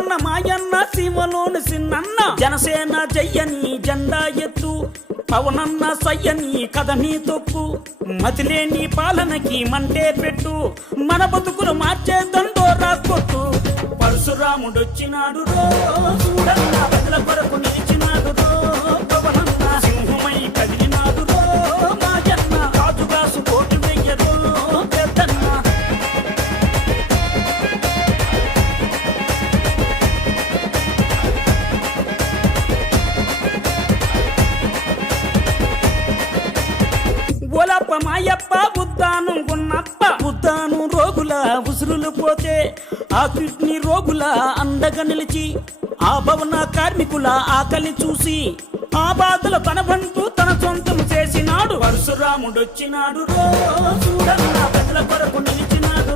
చూడన్న మాయన్న సీమలోని సిన్నన్న జనసేన జయ్యని జెండా ఎత్తు పవనన్న సయ్యని కథని తొక్కు మతిలేని పాలనకి మంటే పెట్టు మన బతుకులు మార్చే దండోరా కొట్టు పరశురాముడొచ్చినాడు రో చూడన్న ప్రజల కొరకు నిలిచినాడు రో పవనన్న సింహమై కదిలినాడు రో మాయన్న రాజుగాసు కోటి వెయ్యరో పెద్దన్న ఓలప్ప మాయప్ప బుద్ధాను గున్నప్ప బుద్ధాను రోగుల ఉసురులు పోతే ఆ కిడ్నీ రోగుల అండగా నిలిచి ఆ భవన కార్మికుల ఆకలి చూసి ఆ బాధలు తన బంటూ తన సొంతం చేసినాడు పరశురాముడొచ్చినాడు రో చూడన్న ప్రజల కొరకు నిలిచినాడు